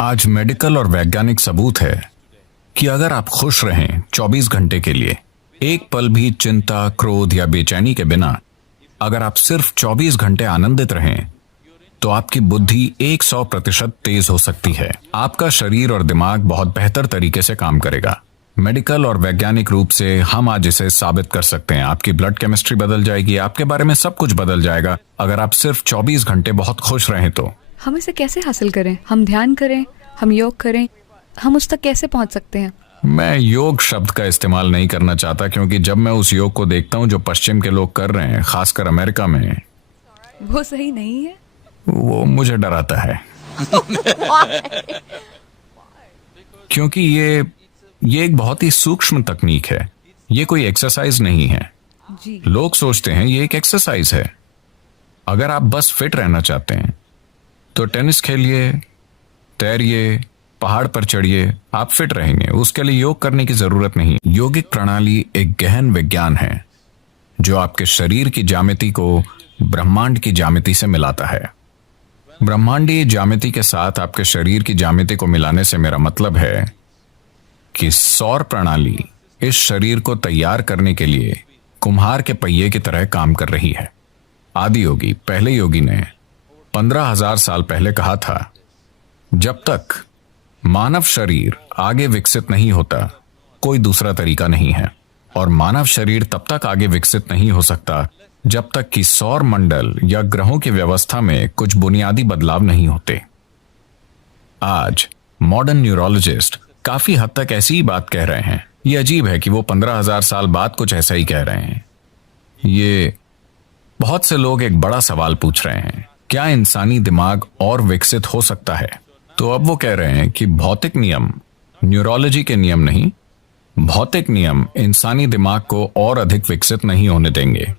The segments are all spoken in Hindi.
आज मेडिकल और वैज्ञानिक सबूत है कि अगर आप खुश रहें 24 घंटे के लिए, एक पल भी चिंता, क्रोध या बेचैनी के बिना, अगर आप सिर्फ 24 घंटे आनंदित रहें, तो आपकी बुद्धि 100% तेज हो सकती है। आपका शरीर और दिमाग बहुत बेहतर तरीके से काम करेगा। मेडिकल और वैज्ञानिक रूप से हम आज इसे साबित कर सकते हैं। आपकी ब्लड केमिस्ट्री बदल जाएगी, आपके बारे में सब कुछ बदल जाएगा अगर आप सिर्फ 24 घंटे बहुत खुश रहें तो। हम इसे कैसे हासिल करें? हम ध्यान करें, हम योग करें, हम उस तक कैसे पहुंच सकते हैं? मैं योग शब्द का इस्तेमाल नहीं करना चाहता, क्योंकि जब मैं उस योग को देखता हूं जो पश्चिम के लोग कर रहे हैं, खासकर अमेरिका में, वो सही नहीं है। वो मुझे डराता है। क्योंकि ये एक बहुत ही सूक्ष्म तकनीक है। ये कोई एक्सरसाइज नहीं है। जी। लोग सोचते हैं ये एक एक्सरसाइज है। अगर आप बस फिट रहना चाहते हैं तो टेनिस खेलिए, तैरिए, पहाड़ पर चढ़िए, आप फिट रहेंगे। उसके लिए योग करने की जरूरत नहीं। योगिक प्रणाली एक गहन विज्ञान है जो आपके शरीर की ज्यामिति को ब्रह्मांड की ज्यामिति से मिलाता है। ब्रह्मांडीय ज्यामिति के साथ आपके शरीर की ज्यामिति को मिलाने से मेरा मतलब है कि सौर प्रणाली इस शरीर को तैयार करने के लिए कुम्हार के पहिए की तरह काम कर रही है। आदि योगी, पहले योगी ने 15,000 साल पहले कहा था, जब तक मानव शरीर आगे विकसित नहीं होता कोई दूसरा तरीका नहीं है। और मानव शरीर तब तक आगे विकसित नहीं हो सकता जब तक कि सौर मंडल या ग्रहों की व्यवस्था में कुछ बुनियादी बदलाव नहीं होते। आज मॉडर्न न्यूरोलॉजिस्ट काफी हद तक ऐसी ही बात कह रहे हैं। ये अजीब है कि वो 15,000 साल बाद कुछ ऐसा ही कह रहे हैं। ये बहुत से लोग एक बड़ा सवाल पूछ रहे हैं, क्या इंसानी दिमाग और विकसित हो सकता है? तो अब वो कह रहे हैं कि भौतिक नियम, न्यूरोलॉजी के नियम नहीं, भौतिक नियम इंसानी दिमाग को और अधिक विकसित नहीं होने देंगे,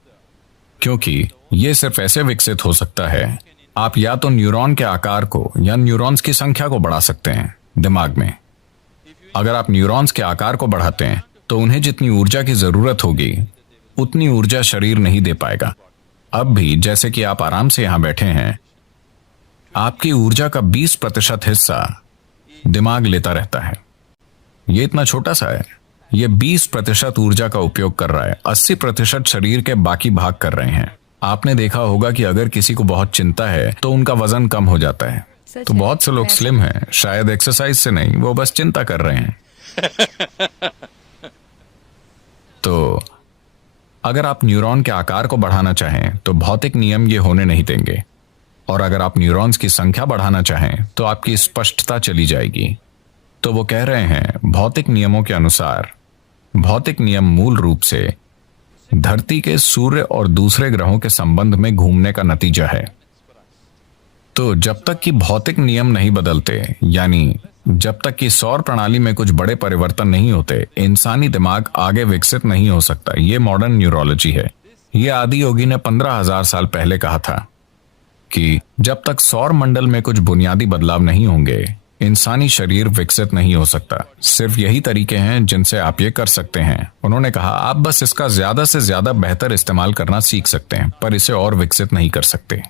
क्योंकि ये सिर्फ ऐसे विकसित हो सकता है, आप या तो न्यूरॉन के आकार को या न्यूरॉन्स की संख्या को बढ़ा सकते हैं दिमाग में। अगर आप न्यूरॉन्स के आकार को बढ़ाते हैं तो उन्हें जितनी ऊर्जा की जरूरत होगी उतनी ऊर्जा शरीर नहीं दे पाएगा। अब भी जैसे कि आप आराम से यहां बैठे हैं, आपकी ऊर्जा का 20% हिस्सा दिमाग लेता रहता है। ये इतना छोटा सा है, ये 20% ऊर्जा का उपयोग कर रहा है, 80% शरीर के बाकी भाग कर रहे हैं। आपने देखा होगा कि अगर किसी को बहुत चिंता है तो उनका वजन कम हो जाता है। तो बहुत से लोग स्लिम हैं, शायद एक्सरसाइज से नहीं, वो बस चिंता कर रहे हैं। तो अगर आप न्यूरॉन के आकार को बढ़ाना चाहें तो भौतिक नियम ये होने नहीं देंगे, और अगर आप न्यूरॉन्स की संख्या बढ़ाना चाहें तो आपकी स्पष्टता चली जाएगी। तो वो कह रहे हैं भौतिक नियमों के अनुसार, भौतिक नियम मूल रूप से धरती के सूर्य और दूसरे ग्रहों के संबंध में घूमने का नतीजा है। तो जब तक कि भौतिक नियम नहीं बदलते, यानी जब तक कि सौर प्रणाली में कुछ बड़े परिवर्तन नहीं होते, इंसानी दिमाग आगे विकसित नहीं हो सकता। ये मॉडर्न न्यूरोलॉजी है। ये आदि योगी ने 15,000 साल पहले कहा था कि जब तक सौर मंडल में कुछ बुनियादी बदलाव नहीं होंगे, इंसानी शरीर विकसित नहीं हो सकता। सिर्फ यही तरीके हैं जिनसे आप ये कर सकते हैं। उन्होंने कहा, आप बस इसका ज्यादा से ज्यादा बेहतर इस्तेमाल करना सीख सकते हैं, पर इसे और विकसित नहीं कर सकते।